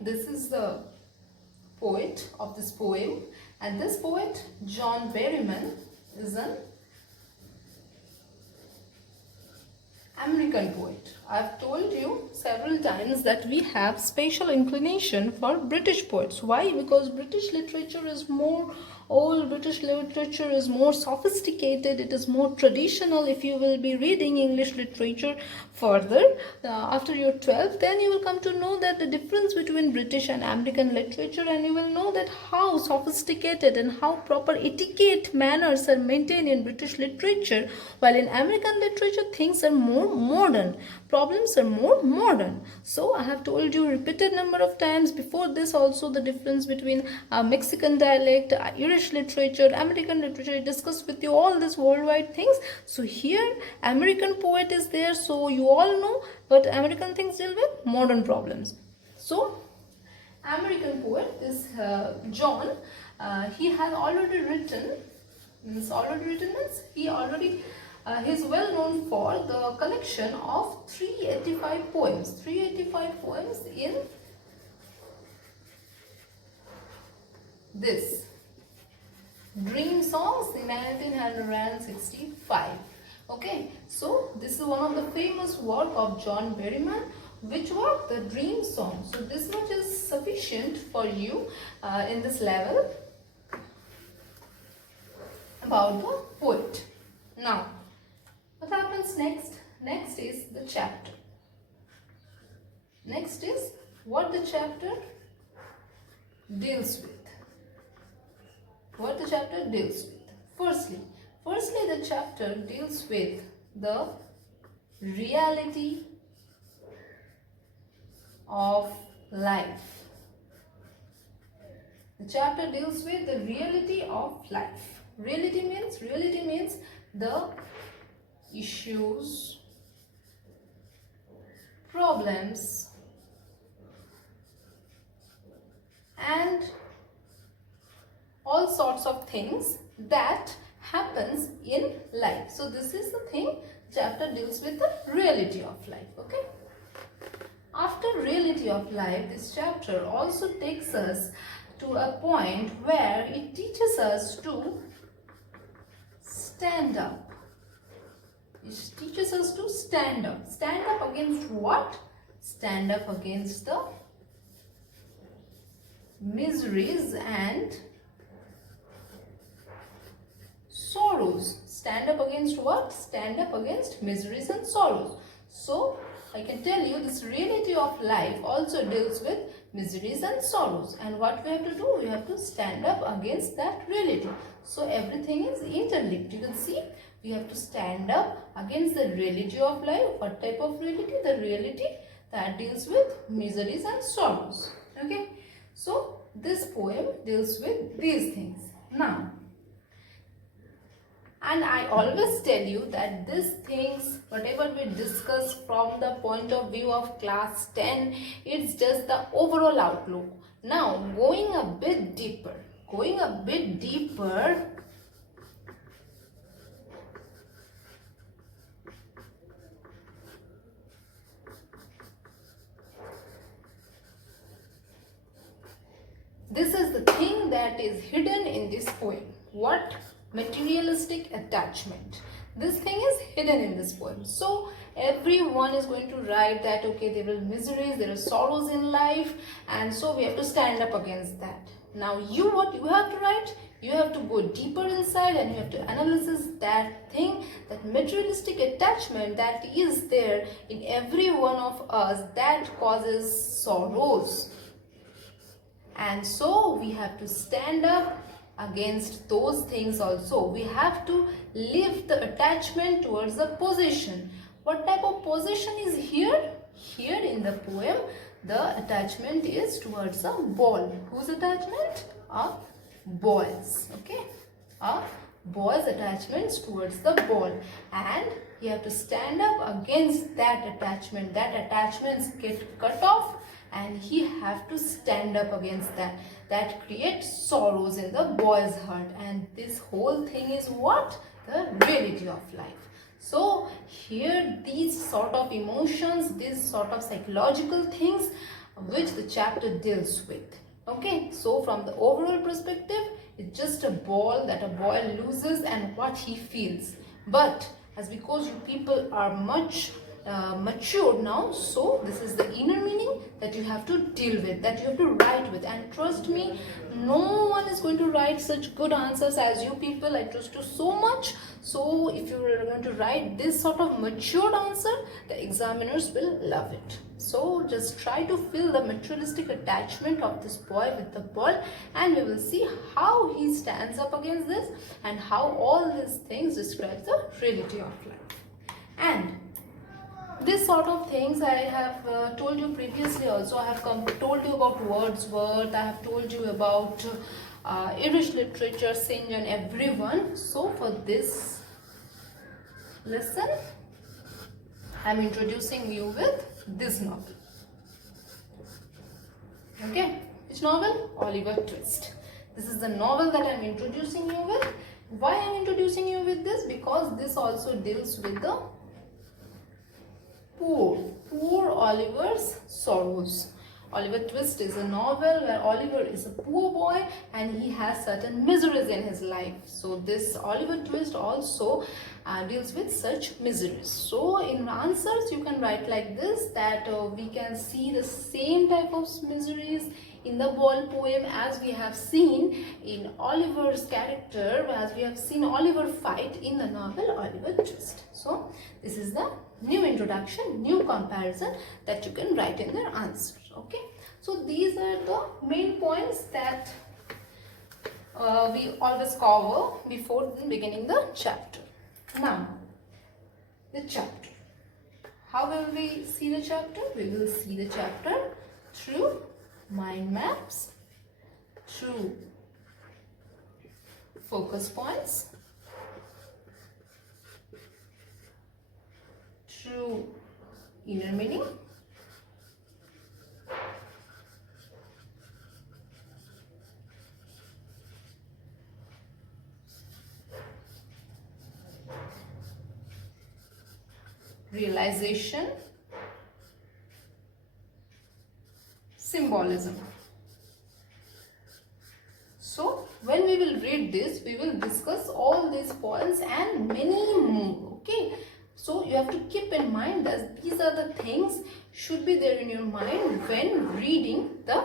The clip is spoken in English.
this is the poet of this poem, and this poet, John Berryman, is an American poet. I've told you several times that we have special inclination for British poets. Why? Because British literature is more old, British literature is more sophisticated, it is more traditional. If you will be reading English literature further after your 12th, then you will come to know that the difference between British and American literature, and you will know that how sophisticated and how proper etiquette manners are maintained in British literature, while in American literature things are more modern, problems are more modern. So I have told you repeated number of times before this also the difference between Mexican dialect, Irish literature, American literature. I discussed with you all these worldwide things. So here American poet is there, so you all know, but American things deal with modern problems. So American poet is John. He has already written. Means he already he's well known for the collection of 385 poems. 385 poems in this Dream Songs in 1965. Okay, so this is one of the famous work of John Berryman. Which work? The Dream Song. So this much is sufficient for you in this level about the poet. Now, what happens next? Next is the chapter. Next is what the chapter deals with. What the chapter deals with. Firstly, the chapter deals with the reality of life. The chapter deals with the reality of life. Reality means the issues, problems, and all sorts of things that happens in life. So this is the thing, chapter deals with the reality of life. Okay. After reality of life, this chapter also takes us to a point where it teaches us to stand up. It teaches us to stand up. Stand up against what? Stand up against the miseries and sorrows. Stand up against what? Stand up against miseries and sorrows. So, I can tell you this reality of life also deals with miseries and sorrows. And what we have to do? We have to stand up against that reality. So, everything is interlinked. You can see we have to stand up against the reality of life. What type of reality? The reality that deals with miseries and sorrows. Okay. So, this poem deals with these things. Now, and I always tell you that these things, whatever we discuss from the point of view of class 10, it's just the overall outlook. Now, going a bit deeper, this is the thing that is hidden in this poem. What? Materialistic attachment. This thing is hidden in this poem. So everyone is going to write that okay, there are miseries, there are sorrows in life, and so we have to stand up against that. Now what you have to write? You have to go deeper inside and you have to analyze that thing, that materialistic attachment that is there in every one of us that causes sorrows. And so we have to stand up against those things also. We have to lift the attachment towards a possession. What type of possession is here? Here in the poem, the attachment is towards a ball. Whose attachment? A ball's. Okay? A ball's attachments towards the ball. And you have to stand up against that attachment. That attachments get cut off and he have to stand up against that creates sorrows in the boy's heart. And this whole thing is what? The reality of life. So here these sort of emotions, these sort of psychological things which the chapter deals with. Okay, so from the overall perspective, it's just a ball that a boy loses and what he feels. But as because you people are much matured now, so this is the inner meaning that you have to deal with, that you have to write with. And trust me, no one is going to write such good answers as you people. I trust you so much. So if you are going to write this sort of matured answer, the examiners will love it. So just try to feel the materialistic attachment of this boy with the ball, and we will see how he stands up against this and how all these things describe the reality of life. And this sort of things I have told you previously also. I have told you about Wordsworth, I have told you about Irish literature, St. John, everyone. So for this lesson, I am introducing you with this novel. Okay, which novel? Oliver Twist. This is the novel that I am introducing you with. Why I am introducing you with this? Because this also deals with the poor Oliver's sorrows. Oliver Twist is a novel where Oliver is a poor boy and he has certain miseries in his life. So this Oliver Twist also deals with such miseries. So in answers you can write like this, that we can see the same type of miseries in the ball poem as we have seen in Oliver's character, as we have seen Oliver fight in the novel Oliver Twist. So this is the new introduction, new comparison that you can write in their answers. Okay, so these are the main points that we always cover before beginning the chapter. Now, the chapter. How will we see the chapter? We will see the chapter through mind maps, through focus points, through inner meaning, realization, symbolism. So when we will read this, we will discuss all these points and many more. Okay, so you have to keep in mind that these are the things should be there in your mind when reading the